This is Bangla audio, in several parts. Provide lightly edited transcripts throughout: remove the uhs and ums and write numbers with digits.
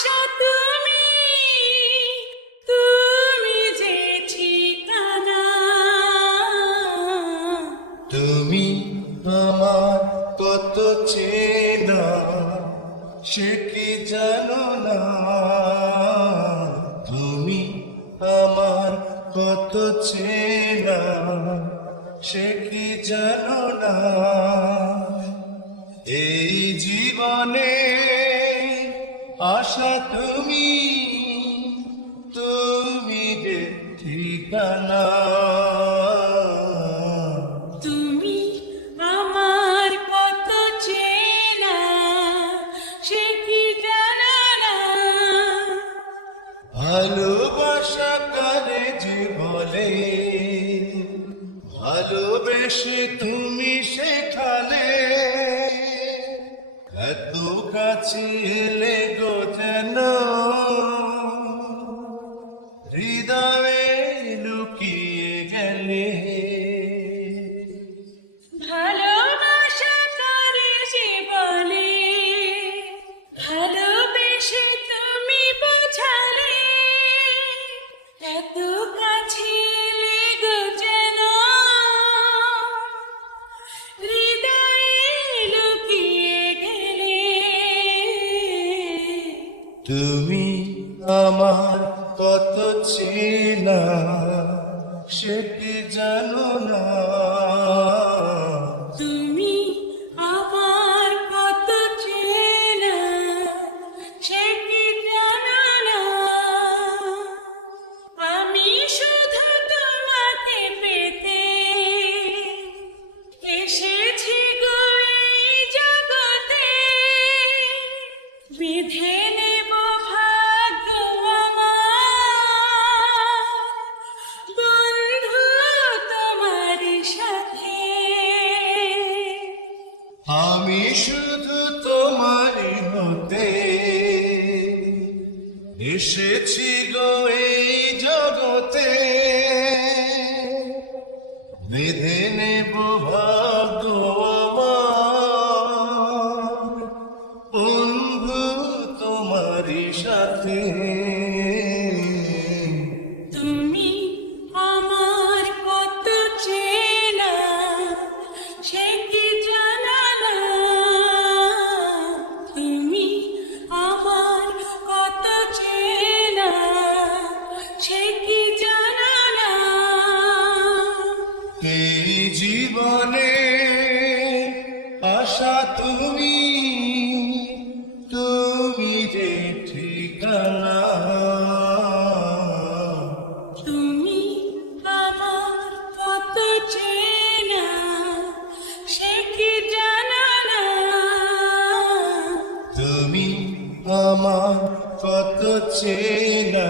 আশা তুমি, তুমি যে ঠিকানা। তুমি আমার কত চেনা সে কি জানো না, তুমি আমার কত চেনা সে কি জানো না। এই জীবনে আশা তুমি, তুমি যে ঠিকানা। তুমি আমার কত চেনা সে কি জানা না। ভালোবাসা কারে যে বলে, ভালোবেসে তুমি সেখানে এত কাছে এলে গো যেন হৃদয়ে লুকিয়ে গেলে। ভালোবাসা করে যে বলে, ভালোবেসে তুমি বোঝালে এত কাছে লেগো যেন হৃদয়ে লুকিয়ে গেলে। তুমি আমার কত চেনা সে কি জানো না, তুমি আমার কত চেনা সে কি জানা না। আমি শুধু তোমাকে পেতে এসেছি গো এই জগতে, বিধে নেব ভাগ্য আমার বন্ধু তোমার সাথে। আমি শুধু তোমারই হতে এসেছি গো এই জগতে, বেঁধে নেব ভাগ্য আমার বন্ধু তোমারই সাথে। তুমি আমার কত চেনা সে কি জানা না। তুমি আমার কত চেনা সে কি জানা না। এই জীবনে আশা তুমি, তুমি যে ঠিকানা। তুমি আমার কত চেনা সে কি জানা না। তুমি আমার কত চেনা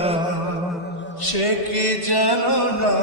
সে কি জানো না।